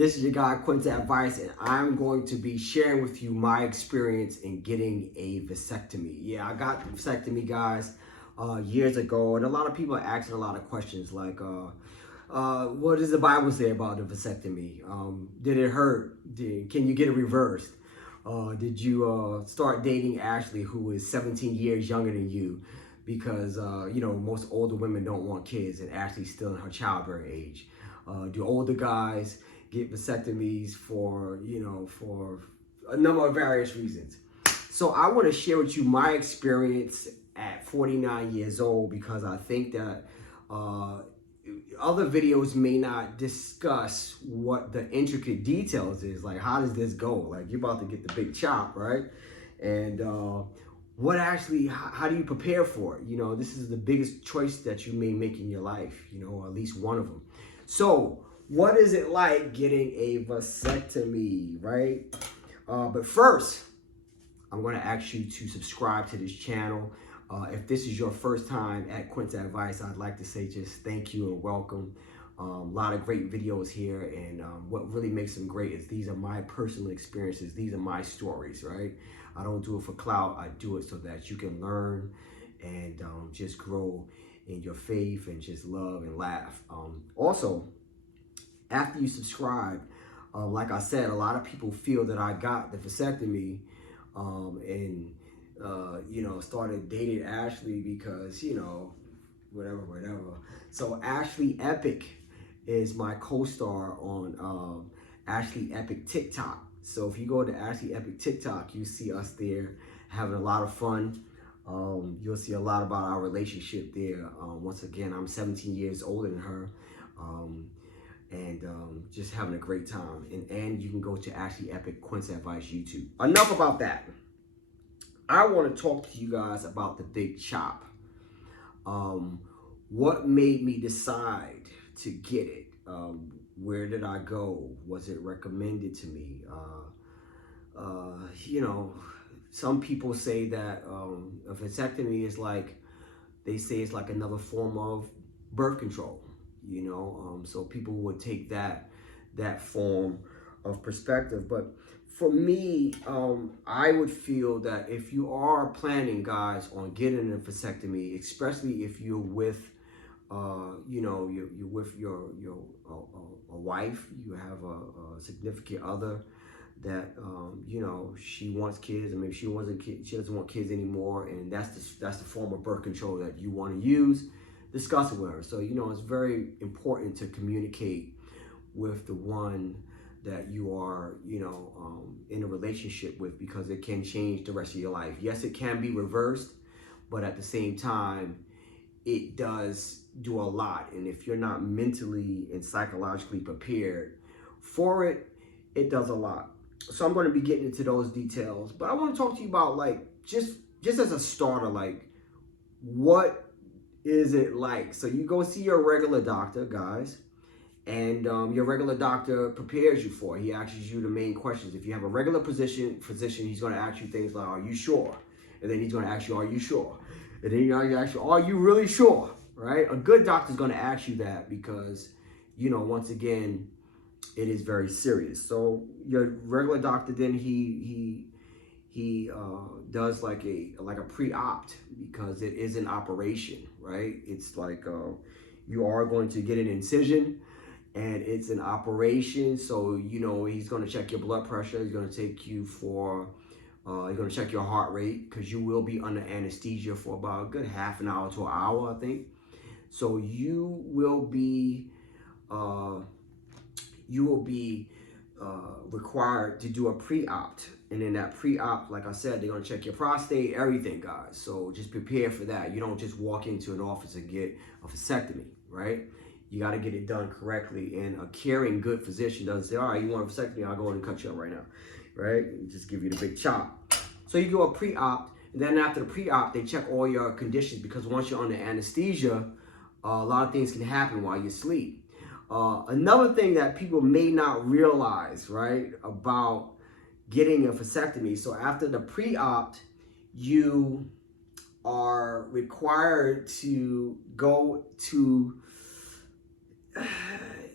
This is your guy, Quinta Advice, and I'm going to be sharing with you my experience in getting a vasectomy. Yeah, I got the vasectomy, guys, years ago, and a lot of people are asking a lot of questions like, what does the Bible say about the vasectomy? Did it hurt? Can you get it reversed? Did you start dating Ashley, who is 17 years younger than you? Because, most older women don't want kids, and Ashley's still in her childbearing age. Do older guys get vasectomies for a number of various reasons? So I want to share with you my experience at 49 years old, because I think that other videos may not discuss what the intricate details is. Like, how does this go? Like, you're about to get the big chop, right? And how do you prepare for it? This is the biggest choice that you may make in your life, or at least one of them. So what is it like getting a vasectomy, right? But first, I'm going to ask you to subscribe to this channel. If this is your first time at Quinta Advice, I'd like to say just thank you and welcome. A lot of great videos here, and what really makes them great is these are my personal experiences. These are my stories, right? I don't do it for clout. I do it so that you can learn and just grow in your faith and just love and laugh. Also, after you subscribe, like I said, a lot of people feel that I got the vasectomy and started dating Ashley because, whatever. So Ashley Epic is my co-star on Ashley Epic TikTok. So if you go to Ashley Epic TikTok, you see us there having a lot of fun. You'll see a lot about our relationship there. Once again, I'm 17 years older than her. Just having a great time. And you can go to Ashley Epic Quinta Advice YouTube. Enough about that. I want to talk to you guys about the big chop. What made me decide to get it? Where did I go? Was it recommended to me? Some people say that a vasectomy is it's like another form of birth control. So people would take that form of perspective. But for me, I would feel that if you are planning, guys, on getting a vasectomy, especially if you're with, you're with a wife, you have a significant other that, she wants kids, and maybe she doesn't want kids anymore, and that's the form of birth control that you want to use. Discuss it with her. So, it's very important to communicate with the one that you are, in a relationship with, because it can change the rest of your life. Yes, it can be reversed, but at the same time, it does do a lot. And if you're not mentally and psychologically prepared for it, it does a lot. So I'm going to be getting into those details, but I want to talk to you about, just as a starter, what is it like? So you go see your regular doctor, guys, and your regular doctor prepares you for it. He asks you the main questions. If you have a regular physician, he's going to ask you things like, are you sure? And then he's going to ask you, are you sure? And then you ask you, are you really sure? Right? A good doctor is going to ask you that because, once again, it is very serious. So your regular doctor, then he does like a pre-opt, because it is an operation, right? It's like you are going to get an incision, and it's an operation. So he's going to check your blood pressure. He's going to take you for he's going to check your heart rate, because you will be under anesthesia for about a good half an hour to an hour, I think. So you will be required to do a pre-opt. And in that pre-op, like I said, they're going to check your prostate, everything, guys. So just prepare for that. You don't just walk into an office and get a vasectomy, right? You got to get it done correctly. And a caring, good physician doesn't say, all right, you want a vasectomy? I'll go ahead and cut you up right now, right? And just give you the big chop. So you go a pre-op. And then after the pre-op, they check all your conditions, because once you're under anesthesia, a lot of things can happen while you sleep. Another thing that people may not realize, right, about getting a vasectomy. So after the pre-op, you are required to go to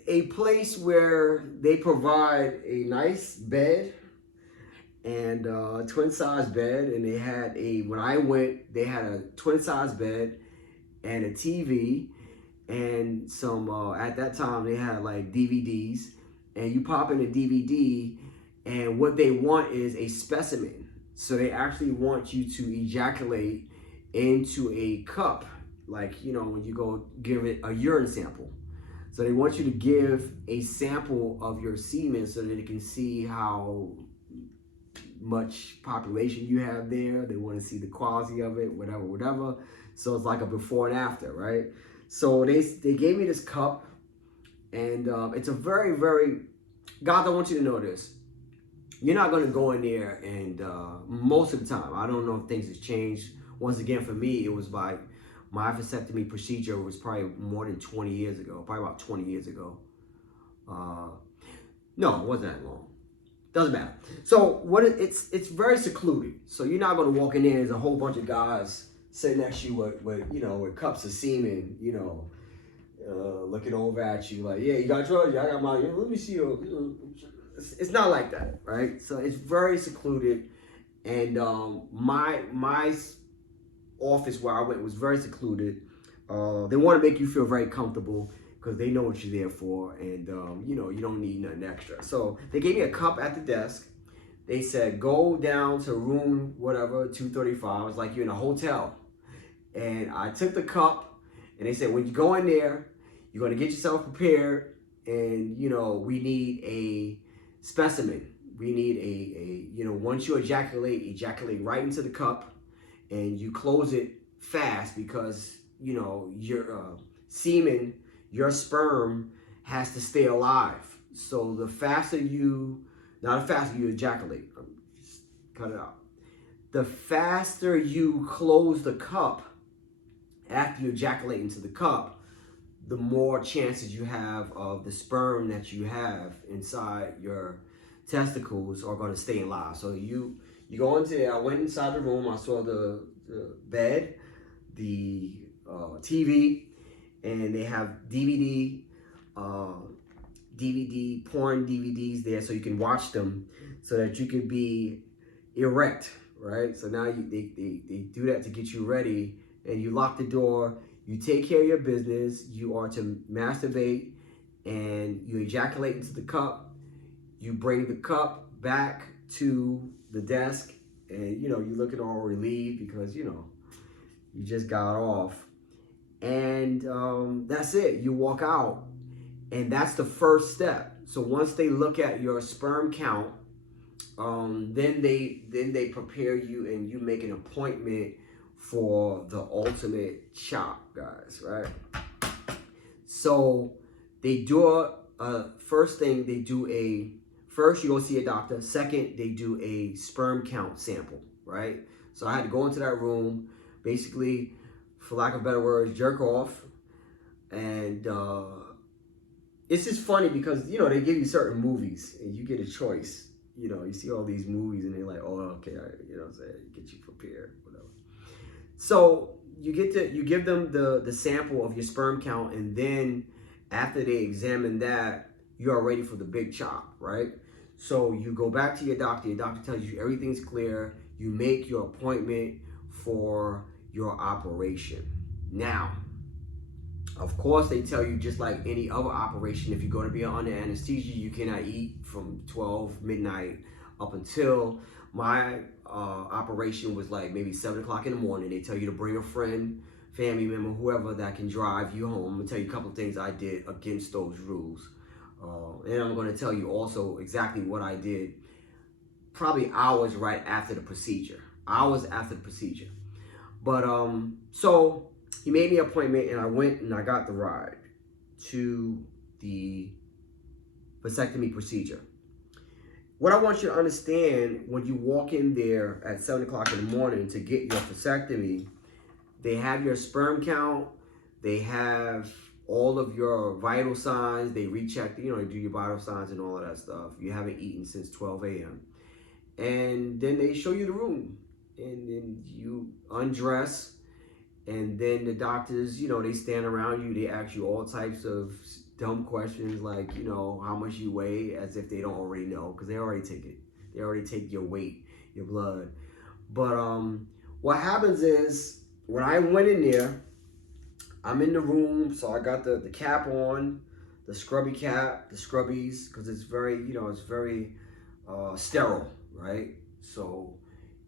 a place where they provide a nice bed and a twin size bed, and they had when I went, they had a twin size bed and a TV and some at that time they had like DVDs, and you pop in a DVD, and what they want is a specimen. So they actually want you to ejaculate into a cup, like, you know, when you go give it a urine sample. So they want you to give a sample of your semen so that they can see how much population you have there. They want to see the quality of it, whatever. So it's like a before and after, right? So they gave me this cup, and it's a very, very, guys, I want you to know this. You're not going to go in there and most of the time, I don't know if things have changed. Once again, for me, it was like my vasectomy procedure was probably more than 20 years ago, probably about 20 years ago. No, it wasn't that long. Doesn't matter. So it's very secluded. So you're not going to walk in there. There's a whole bunch of guys sitting next to you with cups of semen, looking over at you like, yeah, you got yours, yeah, I got mine. Let me see you. It's not like that, right? So it's very secluded, and my office where I went was very secluded. They want to make you feel very comfortable because they know what you're there for, and you don't need nothing extra. So they gave me a cup at the desk. They said, go down to room whatever, 235. It's like you're in a hotel. And I took the cup, and they said, when you go in there, you're going to get yourself prepared, and we need a specimen. We need once you ejaculate right into the cup, and you close it fast, because your semen, your sperm has to stay alive. So the faster you ejaculate, just cut it out. The faster you close the cup after you ejaculate into the cup, the more chances you have of the sperm that you have inside your testicles are going to stay alive. So you go into there. I went inside the room. I saw the bed, the TV, and they have DVD porn DVDs there, so you can watch them, so that you can be erect, right? So now they do that to get you ready, and you lock the door. You take care of your business. You are to masturbate, and you ejaculate into the cup. You bring the cup back to the desk, and you're looking all relieved because you just got off, and that's it. You walk out, and that's the first step. So once they look at your sperm count, then they prepare you, and you make an appointment for the ultimate chop, guys, right? So they do first you go see a doctor. Second, they do a sperm count sample, right? So I had to go into that room, basically, for lack of better words, jerk off. And it's just funny because, they give you certain movies and you get a choice. You see all these movies and they're like, oh, okay, you know what I'm saying? Get you prepared, whatever. So you give them the sample of your sperm count, and then after they examine that, you are ready for the big chop, right? So you go back to your doctor tells you everything's clear, you make your appointment for your operation. Now, of course, they tell you, just like any other operation, if you're going to be under anesthesia, you cannot eat from 12 midnight up until my operation was like maybe 7 o'clock in the morning. They tell you to bring a friend, family member, whoever that can drive you home. I'm going to tell you a couple of things I did against those rules. And I'm going to tell you also exactly what I did probably hours right after the procedure. But so he made me an appointment, and I went and I got the ride to the vasectomy procedure. What I want you to understand, when you walk in there at 7 o'clock in the morning to get your vasectomy, they have your sperm count, they have all of your vital signs, they recheck, they do your vital signs and all of that stuff. You haven't eaten since 12 a.m. And then they show you the room, and then you undress, and then the doctors, they stand around you, they ask you all types of dumb questions like, you know, how much you weigh, as if they don't already know, because they already take it. They already take your weight, your blood. But what happens is, when I went in there, I'm in the room, so I got the cap on, the scrubby cap, the scrubbies, because it's very, you know, it's very sterile, right? So,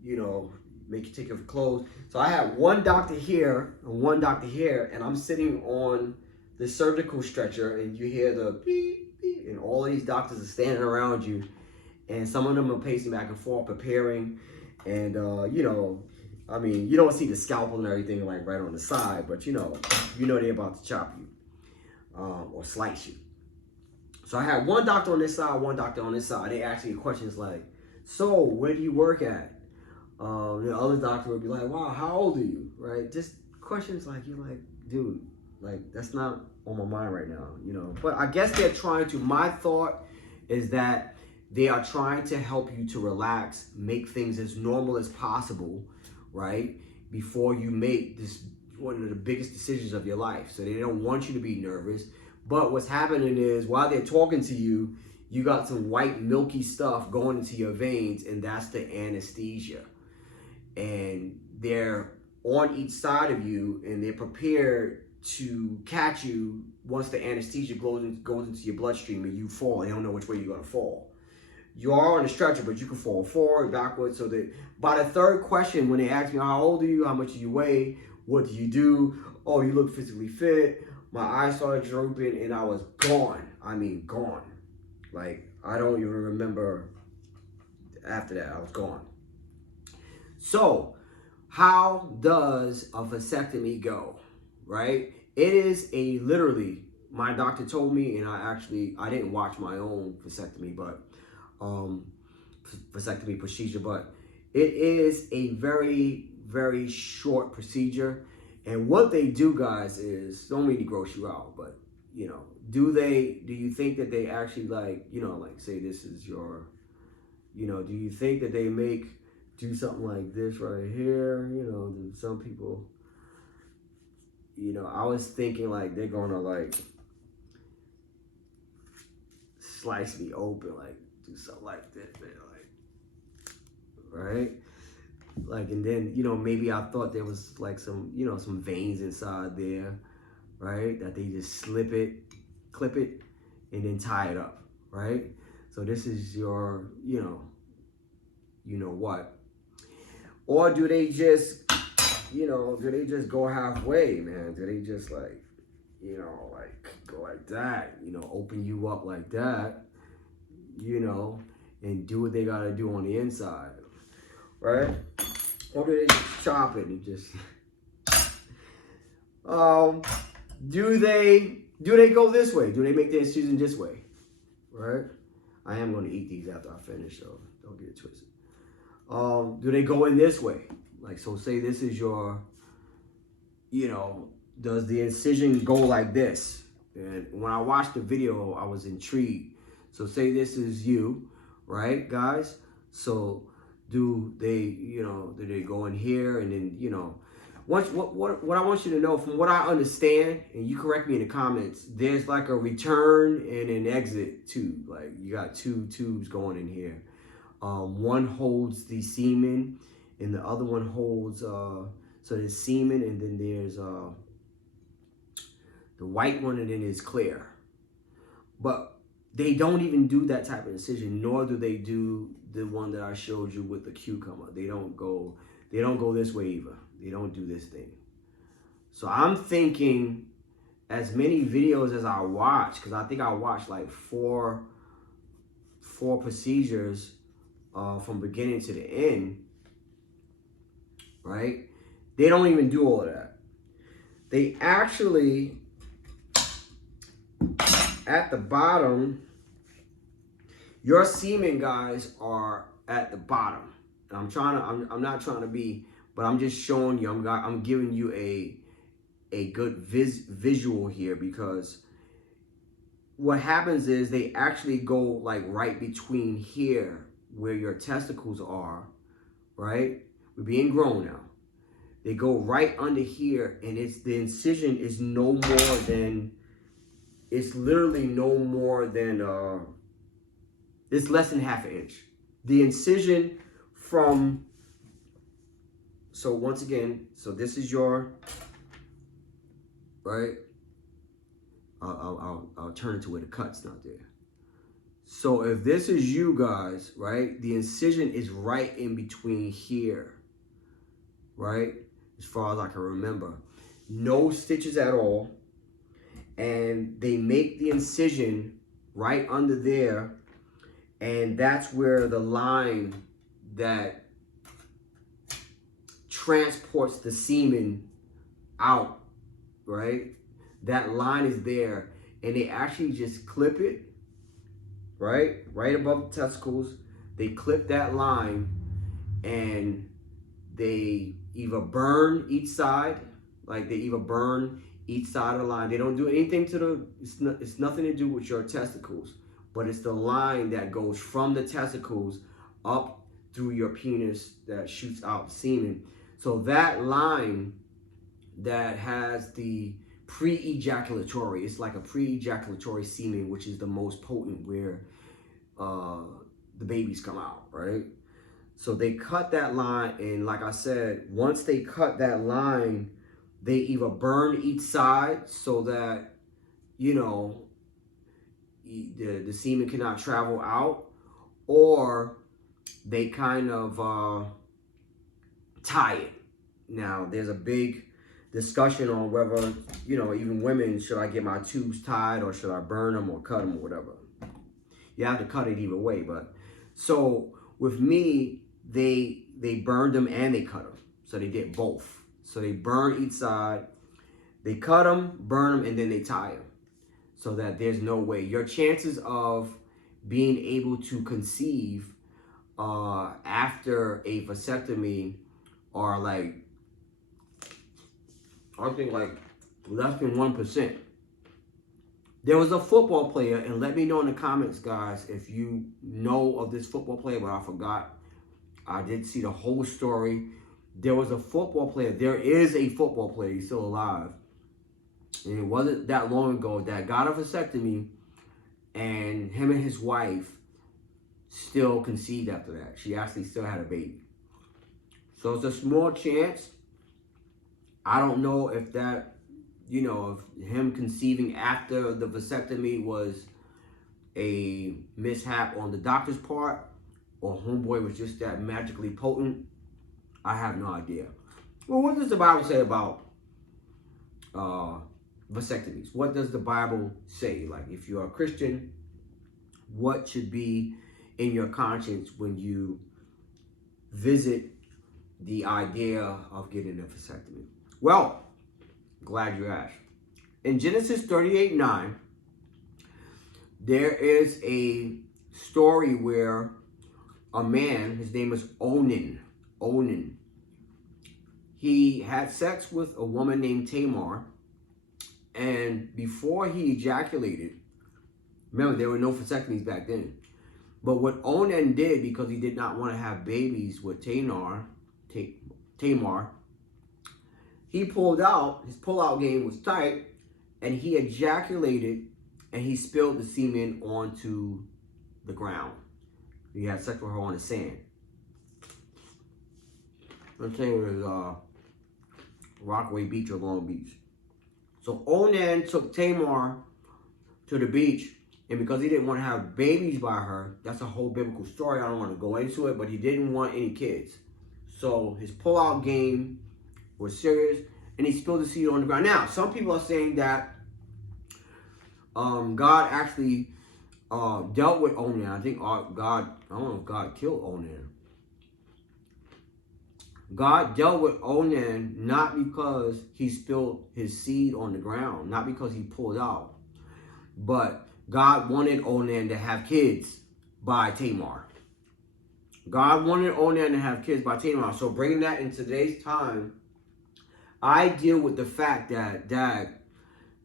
you know, make you take your clothes. So I had one doctor here and one doctor here, and I'm sitting on the surgical stretcher, and you hear the beep, beep, and all of these doctors are standing around you, and some of them are pacing back and forth, preparing, and you know, I mean, you don't see the scalpel and everything like right on the side, but you know they're about to chop you or slice you. So I had one doctor on this side, one doctor on this side. They asked me questions like, so where do you work at? The other doctor would be like, wow, how old are you? Right? Just questions like, you're like, dude, like, that's not on my mind right now, you know. But I guess they're trying to, my thought is that they are trying to help you to relax, make things as normal as possible, right? Before you make this one of the biggest decisions of your life. So they don't want you to be nervous. But what's happening is, while they're talking to you, you got some white milky stuff going into your veins, and that's the anesthesia. And they're on each side of you, and they're prepared to catch you once the anesthesia goes into your bloodstream and you fall. They don't know which way you're gonna fall. You are on a stretcher, but you can fall forward, backwards. So that by the third question, when they ask me, how old are you? How much do you weigh? What do you do? Oh, you look physically fit. My eyes started drooping, and I was gone. I mean, gone. Like, I don't even remember after that. I was gone. So, how does a vasectomy go, right? It is a literally, my doctor told me, and I didn't watch my own vasectomy, but vasectomy procedure, but it is a very, very short procedure. And what they do, guys, is, don't mean to gross you out, but, you know, do you think that they actually, like, you know, like, say this is your, you know, do you think that they do something like this right here? You know, some people, you know, I was thinking like they're gonna like slice me open, like do something like this, man, like, right? Like, and then, you know, maybe I thought there was like some, you know, some veins inside there, right? That they just clip it, and then tie it up, right? So this is your, you know what? Or do they just, you know, do they just go halfway, man? Do they just like, you know, like go like that, you know, open you up like that, you know, and do what they gotta do on the inside, right? Or do they just chop it and just, do they go this way? Do they make their incision this way, right? I am gonna eat these after I finish, so don't get it twisted. Do they go in this way? Like, so say this is your, you know, does the incision go like this? And when I watched the video, I was intrigued. So say this is you, right, guys? So do they go in here, and then, you know, what I want you to know, from what I understand, and you correct me in the comments, there's like a return and an exit tube. Like, you got two tubes going in here. One holds the semen, and the other one holds, so there's semen, and then there's the white one, and then there's clear. But they don't even do that type of incision, nor do they do the one that I showed you with the cucumber. They don't go this way either. They don't do this thing. So I'm thinking, as many videos as I watch, because I think I watched like four procedures from beginning to the end, right? They don't even do all of that. They actually, at the bottom, your semen, guys, are at the bottom. And I'm not trying to be, but I'm just showing you, I'm giving you a good visual here, because what happens is they actually go like right between here where your testicles are, right? We're being grown now. They go right under here, and the incision is no more than it's literally no more than, it's less than half an inch. The incision from, so once again, so this is your, right? I'll turn it to where the cut's not there. So if this is you guys, right? The incision is right in between here, right? As far as I can remember. No stitches at all. And they make the incision right under there. And that's where the line that transports the semen out, right? That line is there. And they actually just clip it, right? Right above the testicles. They clip that line and they either burn each side, like they either burn each side of the line. They don't do anything to the, it's nothing to do with your testicles, but it's the line that goes from the testicles up through your penis that shoots out semen. So that line that has the pre-ejaculatory, it's like a pre-ejaculatory semen, which is the most potent, where the babies come out, right? So they cut that line, and like I said, once they cut that line, they either burn each side so that, you know, the semen cannot travel out, or they kind of tie it. Now, there's a big discussion on whether, you know, even women, should I get my tubes tied, or should I burn them or cut them or whatever. You have to cut it either way. But so with me, they burned them and they cut them. So they did both. So they burn each side, they cut them, burn them, and then they tie them. So that there's no way. Your chances of being able to conceive after a vasectomy are like, I think like less than 1%. There was a football player, and let me know in the comments, guys, if you know of this football player, but I forgot. I did see the whole story. There was a football player. There is a football player. He's still alive. And it wasn't that long ago that got a vasectomy, and him and his wife still conceived after that. She actually still had a baby. So it's a small chance. I don't know if that, you know, if him conceiving after the vasectomy was a mishap on the doctor's part, or homeboy was just that magically potent. I have no idea. Well, what does the Bible say about vasectomies? What does the Bible say? Like, if you're a Christian, what should be in your conscience when you visit the idea of getting a vasectomy? Well, glad you asked. In Genesis 38:9, there is a story where a man, his name is Onan. He had sex with a woman named Tamar, and before he ejaculated, remember there were no vasectomies back then, but what Onan did, because he did not want to have babies with Tamar, he pulled out, his pull-out game was tight, and he ejaculated, and he spilled the semen onto the ground. He had sex with her on the sand. I'm saying it was Rockaway Beach or Long Beach. So Onan took Tamar to the beach, and because he didn't want to have babies by her, that's a whole biblical story. I don't want to go into it, but he didn't want any kids. So his pull-out game was serious, and he spilled the seed on the ground. Now, some people are saying that God actually dealt with Onan. I think God, I don't know if God killed Onan. God dealt with Onan not because he spilled his seed on the ground, not because he pulled out, but God wanted Onan to have kids by Tamar. God wanted Onan to have kids by Tamar. So bringing that in today's time, I deal with the fact that,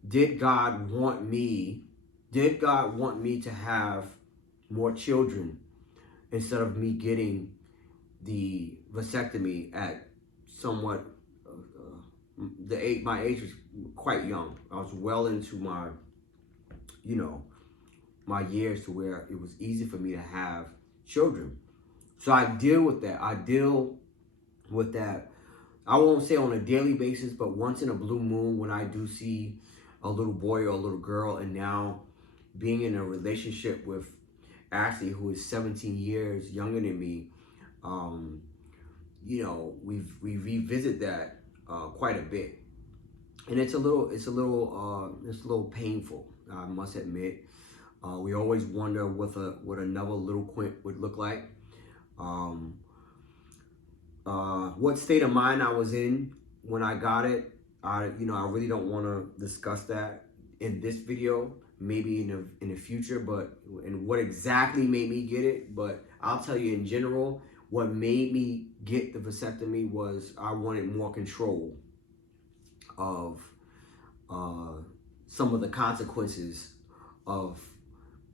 did God want me to have more children instead of me getting the vasectomy at somewhat, my age was quite young. I was well into my you know, my years to where it was easy for me to have children. So I deal with that. I deal with that. I won't say on a daily basis, but once in a blue moon when I do see a little boy or a little girl, and now being in a relationship with Ashley, who is 17 years younger than me, you know, we revisit that quite a bit, and it's a little painful, I must admit. We always wonder what another little Quint would look like. What state of mind I was in when I got it, I really don't want to discuss that in this video. Maybe in the future, and what exactly made me get it. But I'll tell you in general, what made me get the vasectomy was I wanted more control of some of the consequences of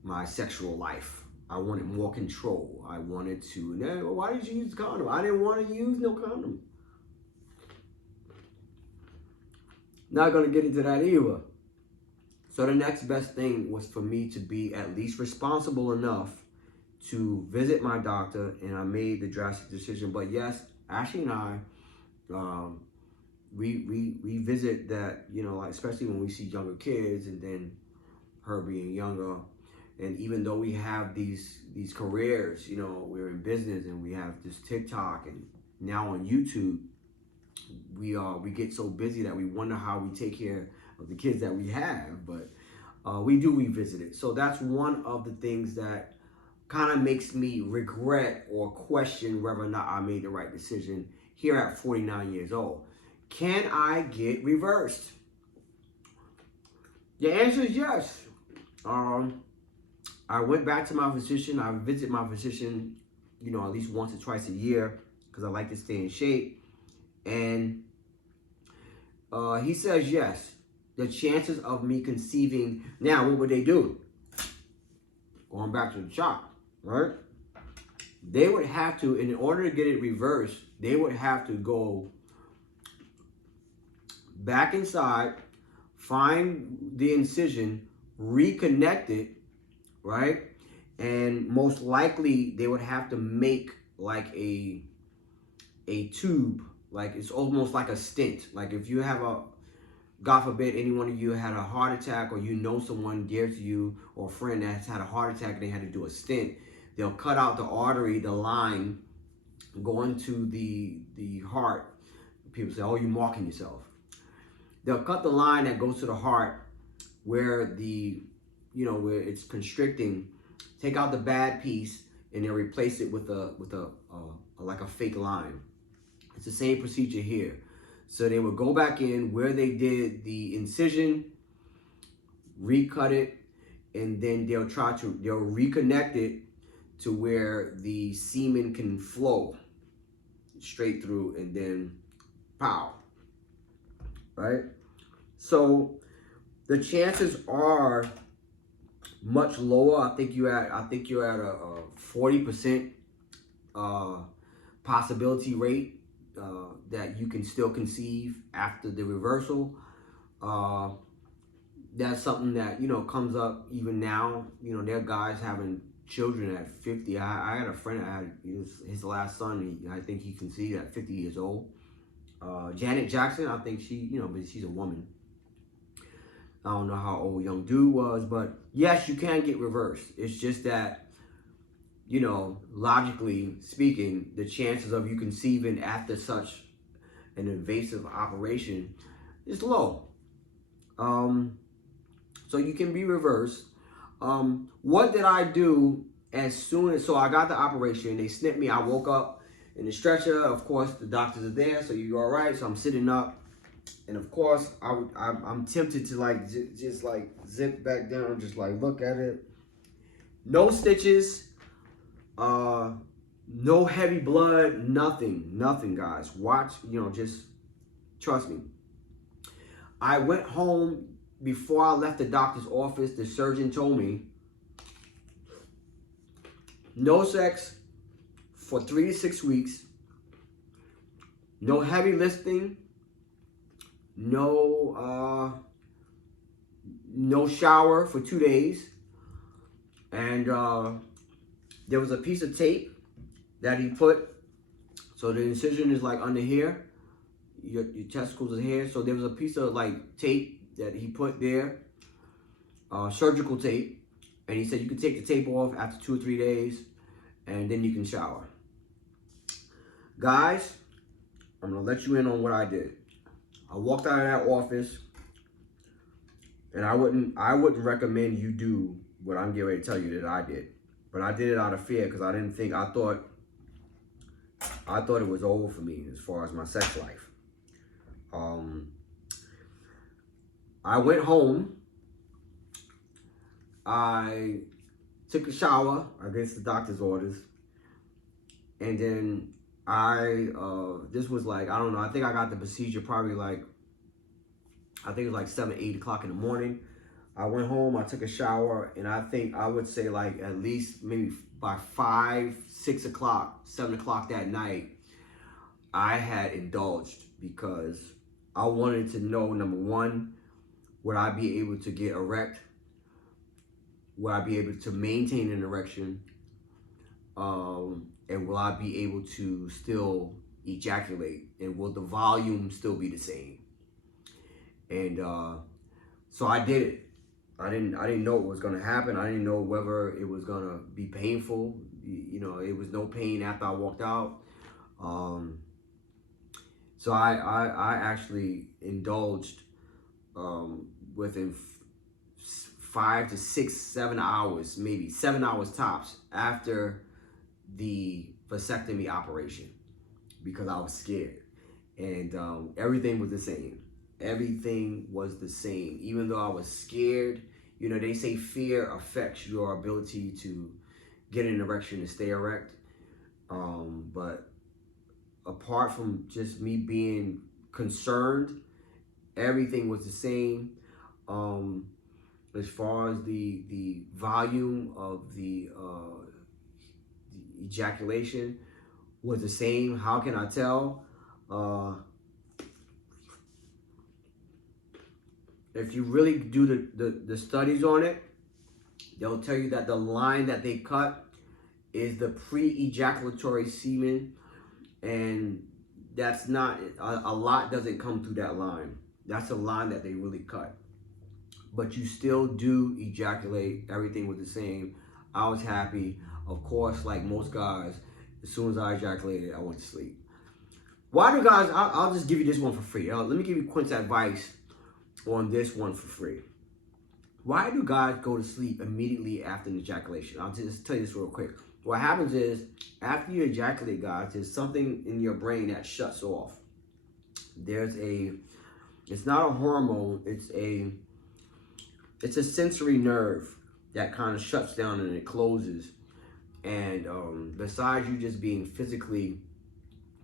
my sexual life. I wanted more control. I wanted to, why did you use the condom? I didn't want to use no condom. Not going to get into that either. So the next best thing was for me to be at least responsible enough to visit my doctor, and I made the drastic decision. But yes, Ashley and I, we visit that, you know, like especially when we see younger kids, and then her being younger. And even though we have these careers, you know, we're in business and we have this TikTok and now on YouTube, we get so busy that we wonder how we take care of the kids that we have, but we do revisit it. So that's one of the things that kind of makes me regret or question whether or not I made the right decision here at 49 years old. Can I get reversed? The answer is yes. I went back to my physician. I visit my physician, you know, at least once or twice a year because I like to stay in shape. And he says yes. The chances of me conceiving, now what would they do? Going back to the chop, right? They would have to, in order to get it reversed, they would have to go back inside, find the incision, reconnect it, right? And most likely they would have to make like a tube, like it's almost like a stent. Like if you have God forbid, any one of you had a heart attack, or you know someone dear to you or a friend that's had a heart attack and they had to do a stent, they'll cut out the artery, the line going to the heart. People say, oh, you're marking yourself. They'll cut the line that goes to the heart where where it's constricting, take out the bad piece, and they'll replace it with like a fake line. It's the same procedure here. So they would go back in where they did the incision, recut it, and then they'll reconnect it to where the semen can flow straight through, and then pow, right? So the chances are much lower. I think you're at a 40% possibility rate that you can still conceive after the reversal. That's something that, comes up even now. There are guys having children at 50. I had a friend that had his last son. I think he conceived at 50 years old. Janet Jackson, I think but she's a woman. I don't know how old young dude was, but yes, you can get reversed. It's just that, logically speaking, the chances of you conceiving after such an invasive operation is low. So you can be reversed. What did I do so I got the operation, they snipped me, I woke up in the stretcher. Of course, the doctors are there, so you're all right. So I'm sitting up. And of course, I'm tempted to just zip back down, just look at it. No stitches, no heavy blood, nothing, guys. Watch, just trust me. I went home before I left the doctor's office. The surgeon told me no sex for 3 to 6 weeks, no heavy lifting. No no shower for 2 days. And there was a piece of tape that he put. So the incision is like under here. Your testicles are here. So there was a piece of like tape that he put there. Surgical tape. And he said you can take the tape off after 2 or 3 days. And then you can shower. Guys, I'm going to let you in on what I did. I walked out of that office. And I wouldn't recommend you do what I'm getting ready to tell you that I did. But I did it out of fear because I thought it was over for me as far as my sex life. I went home. I took a shower against the doctor's orders. And then this was like, I don't know, I think I got the procedure probably like, I think it was like 7, 8 o'clock in the morning. I went home, I took a shower, and I think I would say like at least maybe by 5, 6 o'clock, 7 o'clock that night, I had indulged because I wanted to know, number one, would I be able to get erect? Will I be able to maintain an erection? And will I be able to still ejaculate? And will the volume still be the same? And so I did it. I didn't know what was gonna happen. I didn't know whether it was gonna be painful. You know, it was no pain after I walked out. So I actually indulged within 5 to 6, 7 hours, maybe 7 hours tops after the vasectomy operation because I was scared. And everything was the same. Everything was the same. Even though I was scared, you know, they say fear affects your ability to get an erection and stay erect. But apart from just me being concerned, everything was the same. As far as the volume of the ejaculation was the same. How can I tell? If you really do the studies on it, they'll tell you that the line that they cut is the pre-ejaculatory semen, and that's not, a lot doesn't come through that line. That's a line that they really cut. But you still do ejaculate. Everything was the same. I was happy. Of course, like most guys, as soon as I ejaculated, I went to sleep. Why do guys, I'll just give you this one for free. Let me give you Quint's advice on this one for free. Why do guys go to sleep immediately after an ejaculation? I'll just tell you this real quick. What happens is, after you ejaculate, guys, there's something in your brain that shuts off. It's not a hormone, it's a sensory nerve that kind of shuts down and it closes. And besides you just being physically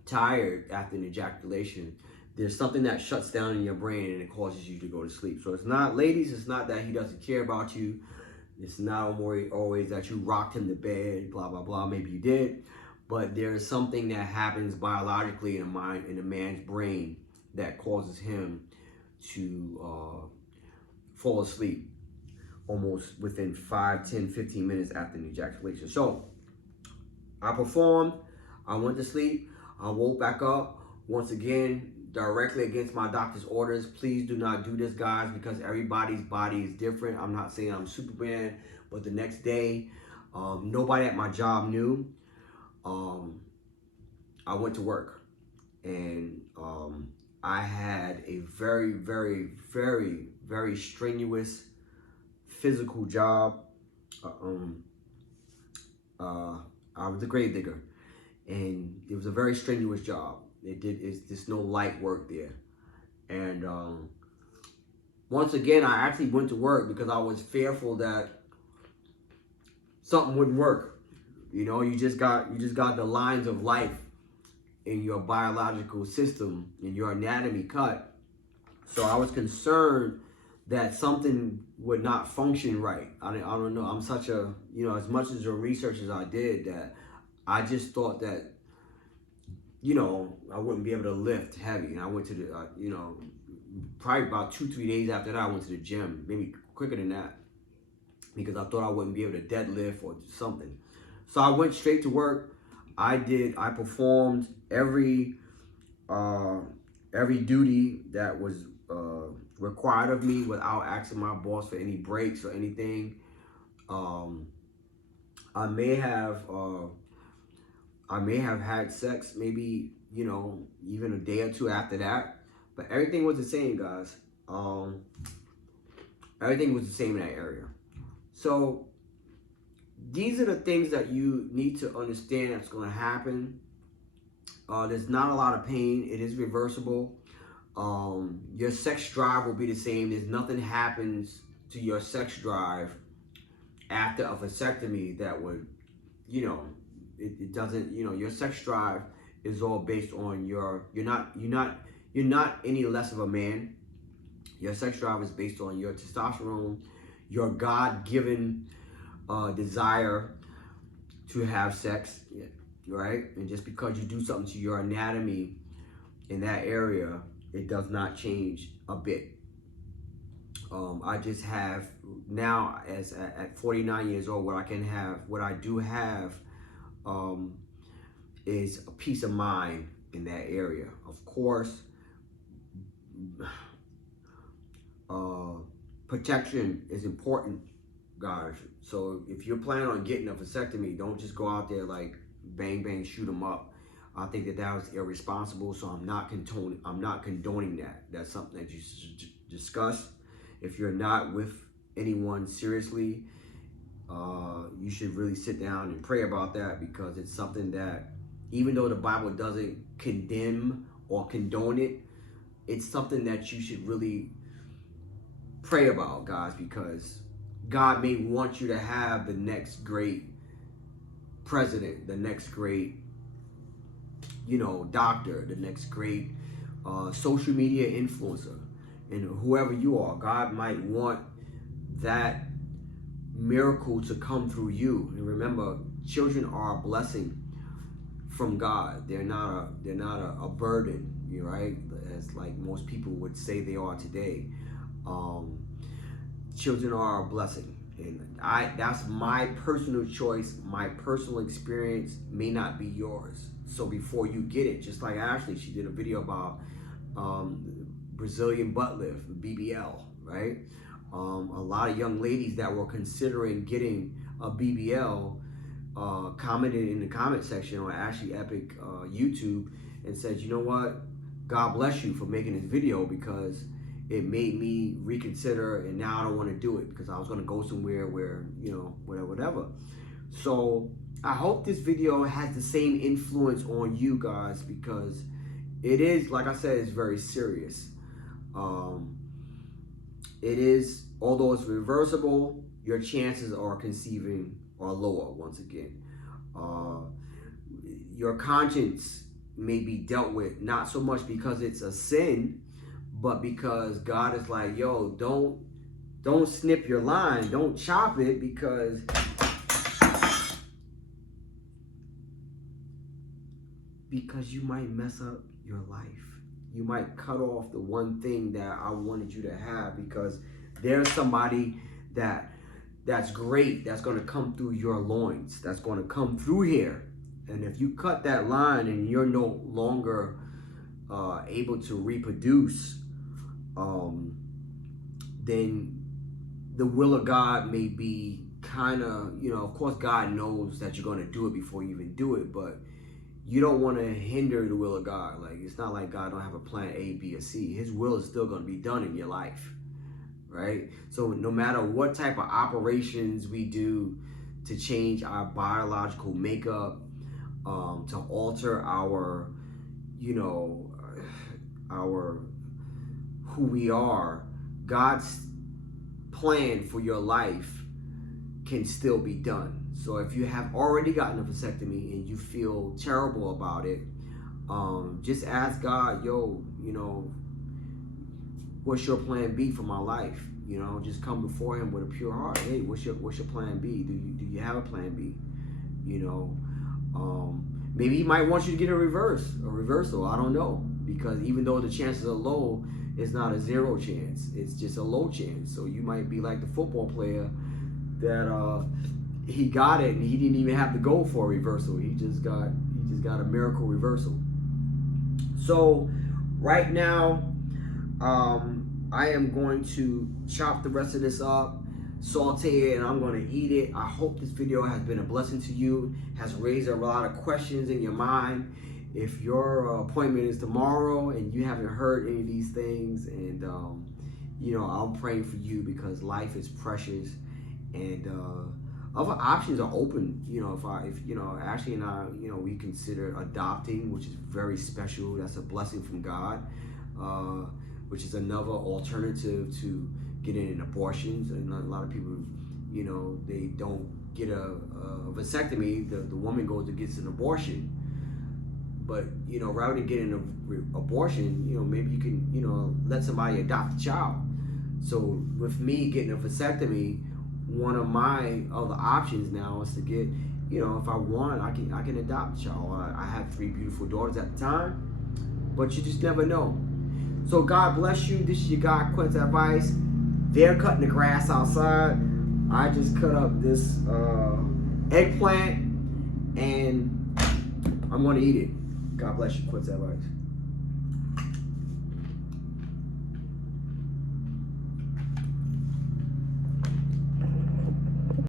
tired after an ejaculation, there's something that shuts down in your brain and it causes you to go to sleep. So it's not, ladies, it's not that he doesn't care about you. It's not always that you rocked him to bed, blah, blah, blah. Maybe you did. But there's something that happens biologically in a man's brain that causes him to fall asleep almost within 5, 10, 15 minutes after an ejaculation. So I performed, I went to sleep, I woke back up. Once again, directly against my doctor's orders. Please do not do this, guys, because everybody's body is different. I'm not saying I'm Superman, but the next day, nobody at my job knew. I went to work, and I had a very, very, very, very strenuous physical job. I was a grave digger, and it was a very strenuous job. It's just no light work there. And once again, I actually went to work because I was fearful that something wouldn't work. You know, you just got the lines of life in your biological system, in your anatomy cut. So I was concerned that something would not function right. I don't know. I'm such a, you know, as much as the research as I did, that I just thought that, you know, I wouldn't be able to lift heavy. And I went to the, you know, probably about 2-3 days after that, I went to the gym, maybe quicker than that, because I thought I wouldn't be able to deadlift or something. So I went straight to work. I performed every duty that was required of me without asking my boss for any breaks or anything. I may have had sex maybe, you know, even a day or two after that, but everything was the same, guys. Everything was the same in that area. So these are the things that you need to understand that's going to happen. There's not a lot of pain. It is reversible. Your sex drive will be the same. There's nothing happens to your sex drive after a vasectomy that would, you know, it doesn't, you know, your sex drive is all based on you're not any less of a man. Your sex drive is based on your testosterone, your God-given desire to have sex, right? And just because you do something to your anatomy in that area, it does not change a bit. I just have now, at 49 years old, what I do have is a peace of mind in that area. Of course, protection is important, guys. So if you're planning on getting a vasectomy, don't just go out there like bang bang shoot them up. I think that was irresponsible, so I'm not condoning that. That's something that you should discuss. If you're not with anyone seriously, you should really sit down and pray about that, because it's something that, even though the Bible doesn't condemn or condone it, it's something that you should really pray about, guys, because God may want you to have the next great president, the next great, you know, doctor, the next great social media influencer, and whoever you are. God might want that miracle to come through you. And remember, children are a blessing from God. They're not a burden, right? As like most people would say they are today. Children are a blessing, and that's my personal choice. My personal experience may not be yours. So before you get it, just like Ashley, she did a video about Brazilian butt lift, BBL, right? A lot of young ladies that were considering getting a BBL commented in the comment section on Ashley Epic YouTube and said, you know what? God bless you for making this video, because it made me reconsider, and now I don't want to do it because I was going to go somewhere where, you know, whatever. So I hope this video has the same influence on you guys, because it is, like I said, it's very serious. It is, although it's reversible, your chances of conceiving are lower once again. Your conscience may be dealt with, not so much because it's a sin, but because God is like, yo, don't snip your line, don't chop it, because you might mess up your life. You might cut off the one thing that I wanted you to have, because there's somebody that's great, that's going to come through your loins, that's going to come through here. And if you cut that line and you're no longer able to reproduce, then the will of God may be kind of, you know, of course God knows that you're going to do it before you even do it, but you don't want to hinder the will of God. Like, it's not like God don't have a plan A, B, or C. His will is still going to be done in your life, right? So no matter what type of operations we do to change our biological makeup, to alter our, you know, our who we are, God's plan for your life can still be done. So if you have already gotten a vasectomy and you feel terrible about it, just ask God, yo, you know, what's your plan B for my life? You know, just come before him with a pure heart. Hey, what's your plan B? Do you have a plan B? You know, maybe he might want you to get a reversal. I don't know, because even though the chances are low, it's not a zero chance. It's just a low chance. So you might be like the football player that he got it and he didn't even have to go for a reversal. He just got a miracle reversal. So right now, I am going to chop the rest of this up, saute it, and I'm going to eat it. I hope this video has been a blessing to you, has raised a lot of questions in your mind. If your appointment is tomorrow and you haven't heard any of these things, and you know, I'm praying for you, because life is precious, and other options are open. You know, if you know, Ashley and I, you know, we consider adopting, which is very special. That's a blessing from God, which is another alternative to getting an abortion. And a lot of people, you know, they don't get a vasectomy. The woman goes and gets an abortion. But, you know, rather than getting an abortion, you know, maybe you can, you know, let somebody adopt a child. So with me getting a vasectomy, one of my other options now is to get, you know, if I want, I can adopt a child. I have 3 beautiful daughters at the time, but you just never know. So God bless you. This is your guy, Quince Advice. They're cutting the grass outside. I just cut up this eggplant, and I'm going to eat it. God bless you, Quince Advice.